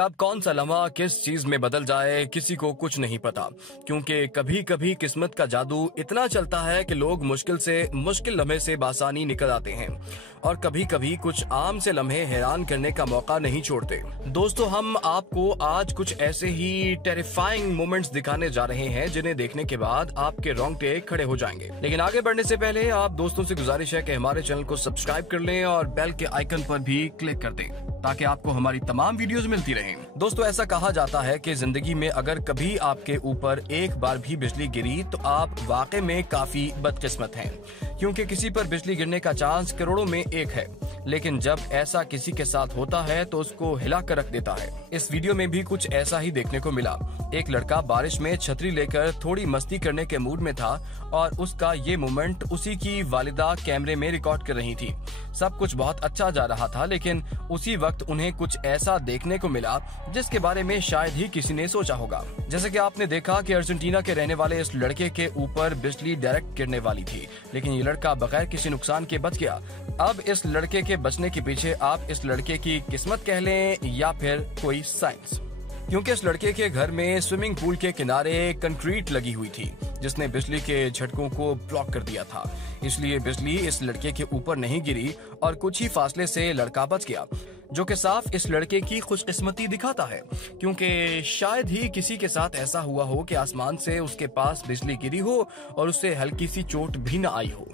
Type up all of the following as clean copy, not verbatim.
कब कौन सा लम्हा किस चीज में बदल जाए किसी को कुछ नहीं पता, क्योंकि कभी कभी किस्मत का जादू इतना चलता है कि लोग मुश्किल से मुश्किल लम्हे से बासानी निकल आते हैं और कभी कभी कुछ आम से लम्हे हैरान करने का मौका नहीं छोड़ते। दोस्तों, हम आपको आज कुछ ऐसे ही टेरिफाइंग मोमेंट्स दिखाने जा रहे हैं जिन्हें देखने के बाद आपके रोंगटे खड़े हो जाएंगे। लेकिन आगे बढ़ने से पहले आप दोस्तों से गुजारिश है कि हमारे चैनल को सब्सक्राइब कर लें और बेल के आइकन पर भी क्लिक कर दें ताकि आपको हमारी तमाम वीडियोस मिलती रहें। दोस्तों, ऐसा कहा जाता है कि जिंदगी में अगर कभी आपके ऊपर एक बार भी बिजली गिरी तो आप वाकई में काफी बदकिस्मत हैं, क्योंकि किसी पर बिजली गिरने का चांस करोड़ों में एक है, लेकिन जब ऐसा किसी के साथ होता है तो उसको हिला कर रख देता है। इस वीडियो में भी कुछ ऐसा ही देखने को मिला। एक लड़का बारिश में छतरी लेकर थोड़ी मस्ती करने के मूड में था और उसका ये मोमेंट उसी की वालिदा कैमरे में रिकॉर्ड कर रही थी। सब कुछ बहुत अच्छा जा रहा था, लेकिन उसी वक्त उन्हें कुछ ऐसा देखने को मिला जिसके बारे में शायद ही किसी ने सोचा होगा। जैसे कि आपने देखा कि अर्जेंटीना के रहने वाले इस लड़के के ऊपर बिजली डायरेक्ट गिरने वाली थी, लेकिन ये लड़का बगैर किसी नुकसान के बच गया। अब इस लड़के के बचने के पीछे आप इस लड़के की किस्मत कह लें या फिर कोई साइंस, क्योंकि इस लड़के के घर में स्विमिंग पूल के किनारे कंक्रीट लगी हुई थी जिसने बिजली के झटकों को ब्लॉक कर दिया था। इसलिए बिजली इस लड़के के ऊपर नहीं गिरी और कुछ ही फासले से लड़का बच गया, जो कि साफ इस लड़के की खुशकिस्मती दिखाता है, क्योंकि शायद ही किसी के साथ ऐसा हुआ हो कि आसमान से उसके पास बिजली गिरी हो और उससे हल्की सी चोट भी न आई हो।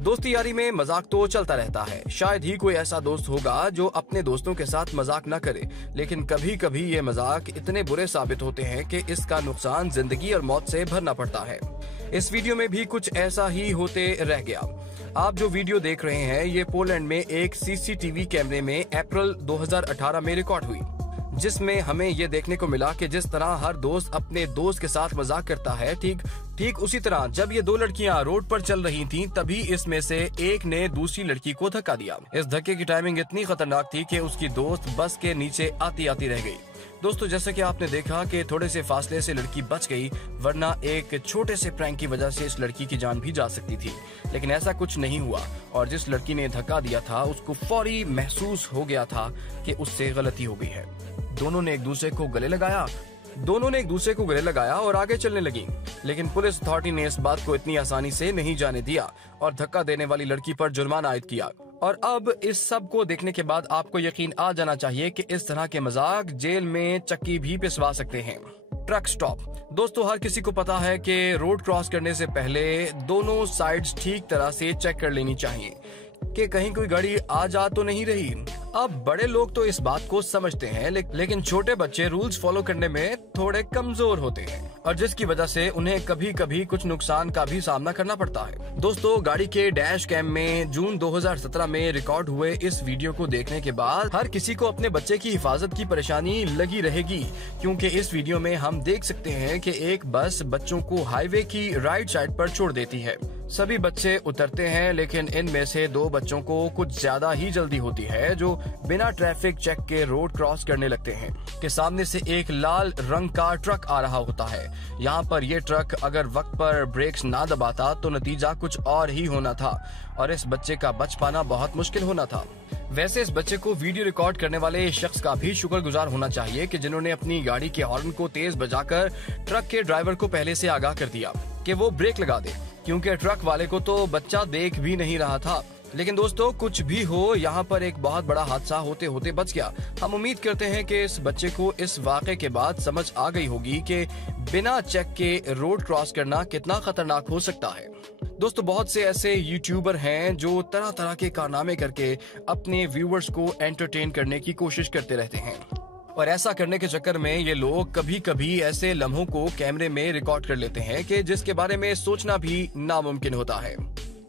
दोस्ती यारी में मजाक तो चलता रहता है, शायद ही कोई ऐसा दोस्त होगा जो अपने दोस्तों के साथ मजाक न करे, लेकिन कभी कभी ये मजाक इतने बुरे साबित होते हैं कि इसका नुकसान जिंदगी और मौत से भरना पड़ता है। इस वीडियो में भी कुछ ऐसा ही होते रह गया। आप जो वीडियो देख रहे हैं ये पोलैंड में एक सीसीटीवी कैमरे में अप्रैल 2018 में रिकॉर्ड हुई, जिसमें हमें ये देखने को मिला कि जिस तरह हर दोस्त अपने दोस्त के साथ मजाक करता है, ठीक उसी तरह जब ये दो लड़कियां रोड पर चल रही थीं, तभी इसमें से एक ने दूसरी लड़की को धक्का दिया। इस धक्के की टाइमिंग इतनी खतरनाक थी कि उसकी दोस्त बस के नीचे आती आती रह गई। दोस्तों, जैसे कि आपने देखा कि थोड़े से फासले से लड़की बच गई, वरना एक छोटे से प्रैंक की वजह से इस लड़की की जान भी जा सकती थी, लेकिन ऐसा कुछ नहीं हुआ और जिस लड़की ने धक्का दिया था उसको फौरी महसूस हो गया था कि उससे गलती हो गई है। दोनों ने एक दूसरे को गले लगाया और आगे चलने लगी, लेकिन पुलिस अथॉरिटी ने इस बात को इतनी आसानी से नहीं जाने दिया और धक्का देने वाली लड़की पर जुर्माना आयद किया। और अब इस सब को देखने के बाद आपको यकीन आ जाना चाहिए कि इस तरह के मजाक जेल में चक्की भी पिसवा सकते हैं। Truck stop. दोस्तों, हर किसी को पता है कि रोड क्रॉस करने से पहले दोनों साइड्स ठीक तरह से चेक कर लेनी चाहिए कि कहीं कोई गाड़ी आ जा तो नहीं रही। अब बड़े लोग तो इस बात को समझते हैं, लेकिन छोटे बच्चे रूल्स फॉलो करने में थोड़े कमजोर होते हैं और जिसकी वजह से उन्हें कभी कभी कुछ नुकसान का भी सामना करना पड़ता है। दोस्तों, गाड़ी के डैश कैम में जून 2017 में रिकॉर्ड हुए इस वीडियो को देखने के बाद हर किसी को अपने बच्चे की हिफाजत की परेशानी लगी रहेगी, क्योंकि इस वीडियो में हम देख सकते हैं कि एक बस बच्चों को हाईवे की राइट साइड पर छोड़ देती है। सभी बच्चे उतरते हैं, लेकिन इनमें से दो बच्चों को कुछ ज्यादा ही जल्दी होती है, जो बिना ट्रैफिक चेक के रोड क्रॉस करने लगते हैं कि सामने से एक लाल रंग का ट्रक आ रहा होता है। यहाँ पर ये ट्रक अगर वक्त पर ब्रेक्स ना दबाता तो नतीजा कुछ और ही होना था और इस बच्चे का बच पाना बहुत मुश्किल होना था। वैसे इस बच्चे को वीडियो रिकॉर्ड करने वाले शख्स का भी शुक्रगुजार होना चाहिए कि जिन्होंने अपनी गाड़ी के हॉर्न को तेज बजाकर ट्रक के ड्राइवर को पहले से आगाह कर दिया कि वो ब्रेक लगा दे, क्योंकि ट्रक वाले को तो बच्चा देख भी नहीं रहा था। लेकिन दोस्तों, कुछ भी हो, यहाँ पर एक बहुत बड़ा हादसा होते होते बच गया। हम उम्मीद करते हैं कि इस बच्चे को इस वाक़े के बाद समझ आ गई होगी कि बिना चेक के रोड क्रॉस करना कितना खतरनाक हो सकता है। दोस्तों, बहुत से ऐसे यूट्यूबर हैं जो तरह तरह के कारनामे करके अपने व्यूअर्स को एंटरटेन करने की कोशिश करते रहते हैं और ऐसा करने के चक्कर में ये लोग कभी कभी ऐसे लम्हों को कैमरे में रिकॉर्ड कर लेते हैं कि जिसके बारे में सोचना भी नामुमकिन होता है।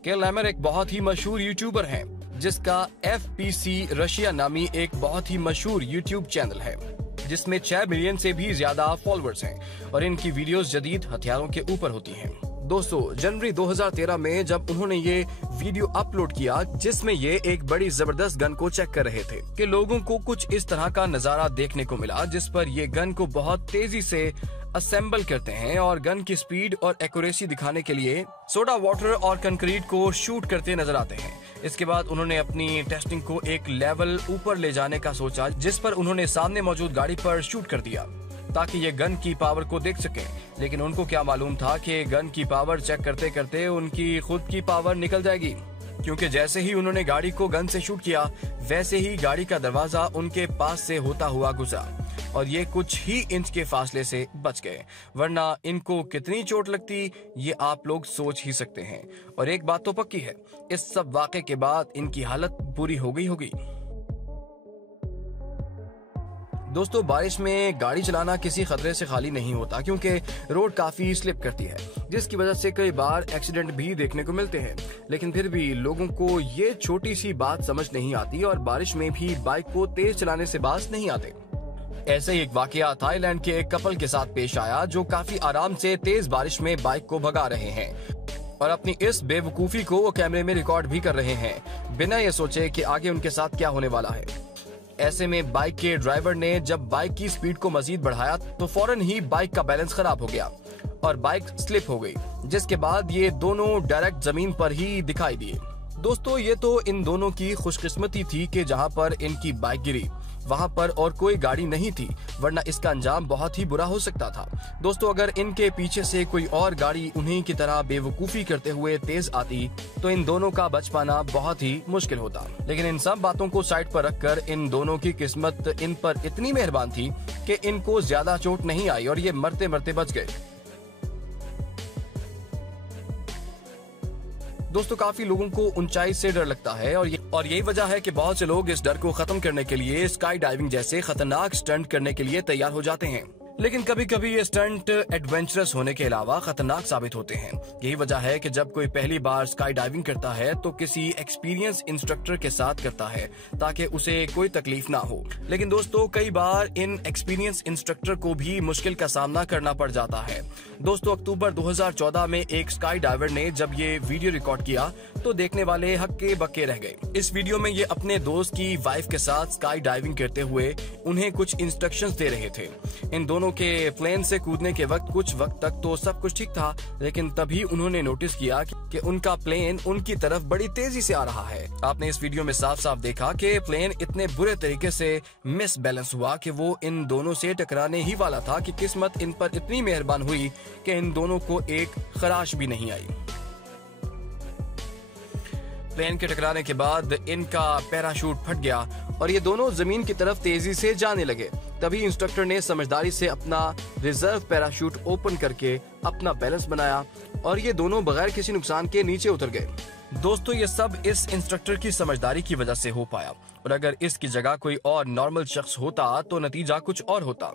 केल लैमर एक बहुत ही मशहूर यूट्यूबर है जिसका FPC रशिया नामी एक बहुत ही मशहूर यूट्यूब चैनल है, जिसमें 6 मिलियन से भी ज्यादा फॉलोअर्स हैं और इनकी वीडियोस जदीद हथियारों के ऊपर होती हैं। दोस्तों, जनवरी 2013 में जब उन्होंने ये वीडियो अपलोड किया जिसमें ये एक बड़ी जबरदस्त गन को चेक कर रहे थे कि लोगों को कुछ इस तरह का नजारा देखने को मिला, जिस पर ये गन को बहुत तेजी से असेंबल करते हैं और गन की स्पीड और एक्यूरेसी दिखाने के लिए सोडा वाटर और कंक्रीट को शूट करते नजर आते हैं। इसके बाद उन्होंने अपनी टेस्टिंग को एक लेवल ऊपर ले जाने का सोचा, जिस पर उन्होंने सामने मौजूद गाड़ी पर शूट कर दिया ताकि ये गन की पावर को देख सकें। लेकिन उनको क्या मालूम था कि गन की पावर चेक करते करते उनकी खुद की पावर निकल जाएगी, क्योंकि जैसे ही उन्होंने गाड़ी को गन से शूट किया वैसे ही गाड़ी का दरवाजा उनके पास से होता हुआ गुजरा और ये कुछ ही इंच के फासले से बच गए, वरना इनको कितनी चोट लगती ये आप लोग सोच ही सकते हैं। और एक बात तो पक्की है, इस सब वाक़े के बाद इनकी हालत बुरी हो गई होगी। दोस्तों, बारिश में गाड़ी चलाना किसी खतरे से खाली नहीं होता, क्योंकि रोड काफी स्लिप करती है, जिसकी वजह से कई बार एक्सीडेंट भी देखने को मिलते हैं। लेकिन फिर भी लोगों को ये छोटी सी बात समझ नहीं आती और बारिश में भी बाइक को तेज चलाने से बाज नहीं आते। ऐसे ही एक वाकया थाईलैंड के एक कपल के साथ पेश आया, जो काफी आराम से तेज बारिश में बाइक को भगा रहे हैं और अपनी इस बेवकूफी को वो कैमरे में रिकॉर्ड भी कर रहे हैं, बिना ये सोचे कि आगे उनके साथ क्या होने वाला है। ऐसे में बाइक के ड्राइवर ने जब बाइक की स्पीड को मजीद बढ़ाया तो फौरन ही बाइक का बैलेंस खराब हो गया और बाइक स्लिप हो गई, जिसके बाद ये दोनों डायरेक्ट जमीन पर ही दिखाई दिए। दोस्तों, ये तो इन दोनों की खुशकिस्मती थी कि जहां पर इनकी बाइक गिरी वहां पर और कोई गाड़ी नहीं थी, वरना इसका अंजाम बहुत ही बुरा हो सकता था। दोस्तों, अगर इनके पीछे से कोई और गाड़ी उन्हीं की तरह बेवकूफी करते हुए तेज आती तो इन दोनों का बच पाना बहुत ही मुश्किल होता। लेकिन इन सब बातों को साइड पर रखकर इन दोनों की किस्मत इन पर इतनी मेहरबान थी कि इनको ज्यादा चोट नहीं आई और ये मरते मरते बच गए। दोस्तों, काफी लोगों को ऊंचाई से डर लगता है और यही वजह है कि बहुत से लोग इस डर को खत्म करने के लिए स्काई डाइविंग जैसे खतरनाक स्टंट करने के लिए तैयार हो जाते हैं। लेकिन कभी कभी ये स्टंट एडवेंचरस होने के अलावा खतरनाक साबित होते हैं। यही वजह है कि जब कोई पहली बार स्काई डाइविंग करता है तो किसी एक्सपीरियंस इंस्ट्रक्टर के साथ करता है ताकि उसे कोई तकलीफ ना हो। लेकिन दोस्तों, कई बार इन एक्सपीरियंस इंस्ट्रक्टर को भी मुश्किल का सामना करना पड़ जाता है। दोस्तों, अक्टूबर 2014 में एक स्काई डाइवर ने जब ये वीडियो रिकॉर्ड किया तो देखने वाले हक्के बक्के रह गए। इस वीडियो में ये अपने दोस्त की वाइफ के साथ स्काई डाइविंग करते हुए उन्हें कुछ इंस्ट्रक्शंस दे रहे थे। इन दोनों के प्लेन से कूदने के वक्त कुछ वक्त तक तो सब कुछ ठीक था, लेकिन तभी उन्होंने नोटिस किया कि उनका प्लेन उनकी तरफ बड़ी तेजी से आ रहा है। आपने इस वीडियो में साफ साफ देखा कि प्लेन इतने बुरे तरीके से मिस बैलेंस हुआ कि वो इन दोनों से टकराने ही वाला था कि किस्मत इन पर इतनी मेहरबान हुई कि इन दोनों को एक खराश भी नहीं आई। प्लेन के टकराने के बाद इनका पैराशूट फट गया और ये दोनों जमीन की तरफ तेजी से जाने लगे। तभी इंस्ट्रक्टर ने समझदारी से अपना रिजर्व पैराशूट ओपन करके अपना बैलेंस बनाया और ये दोनों बगैर किसी नुकसान के नीचे उतर गए। दोस्तों, ये सब इस इंस्ट्रक्टर की समझदारी की वजह से हो पाया और अगर इसकी जगह कोई और नॉर्मल शख्स होता तो नतीजा कुछ और होता।